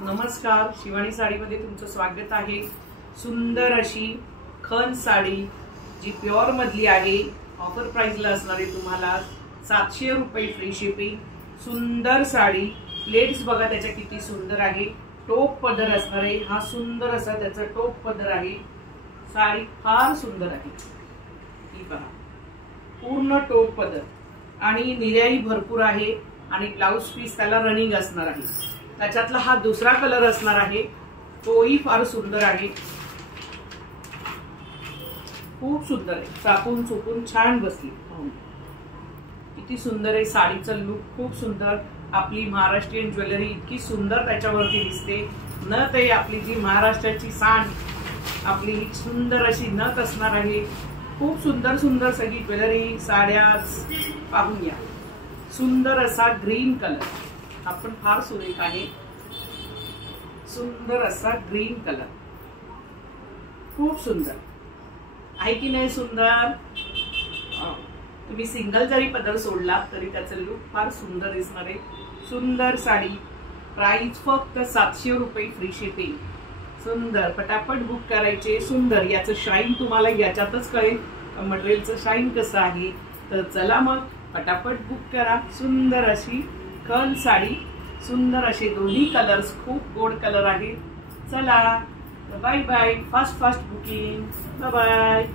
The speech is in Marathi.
नमस्कार, शिवानी साडीमध्ये तुमचं स्वागत आहे। सुंदर अशी खन साडी जी प्युअर मधली आहे, ऑफर प्राइसला असणार आहे तुम्हाला 700 रुपये फ्री शिपिंग। सुंदर साडी, प्लेट्स बघा त्याच्या किती सुंदर आहे। टोप पदर असणार आहे, हा सुंदर असा त्याचा टोप पदर आहे। साडी फार सुंदर आहे, ही पहा पूर्ण टोप पदर आणि निर्याई भरपूर आहे आणि ब्लाउज पीस त्याला रनिंग असणार आहे। त्याच्यातला हा दुसरा कलर असणार आहे, तोही फार सुंदर आहे, खूप सुंदर आहे, चापून चुपून छान बसली। किती सुंदर आहे साडीचा लुक, खूप सुंदर। आपली महाराष्ट्रीयन ज्वेलरी इतकी सुंदर त्याच्यावरती दिसते। नथ आहे आपली जी महाराष्ट्राची शान, आपली सुंदर अशी नथ असणार आहे। खूप सुंदर सुंदर सगळी ज्वेलरी साड्या पाहून या। सुंदर असा ग्रीन कलर, आपण फार सुरेख आहे। सुंदर असा ग्रीन कलर, खूप सुंदर आहे की नाही सुंदर। तुम्ही सिंगल जरी पदर सोडला तरी त्याचं लुक फार सुंदर दिसणार आहे। सुंदर साडी, प्राइस फक्त 700 रुपये फ्री शिपिंग। सुंदर, पटापट बुक करायचे। सुंदर, याचं शाईन तुम्हाला याच्यातच कळेल मटेरियलचं शाईन कसं आहे। तर चला मग पटापट बुक करा। सुंदर अशी खन साडी, सुंदर असे दोन्ही कलर्स, खूप गोड कलर आहे। चला bye bye, fast fast booking, bye bye.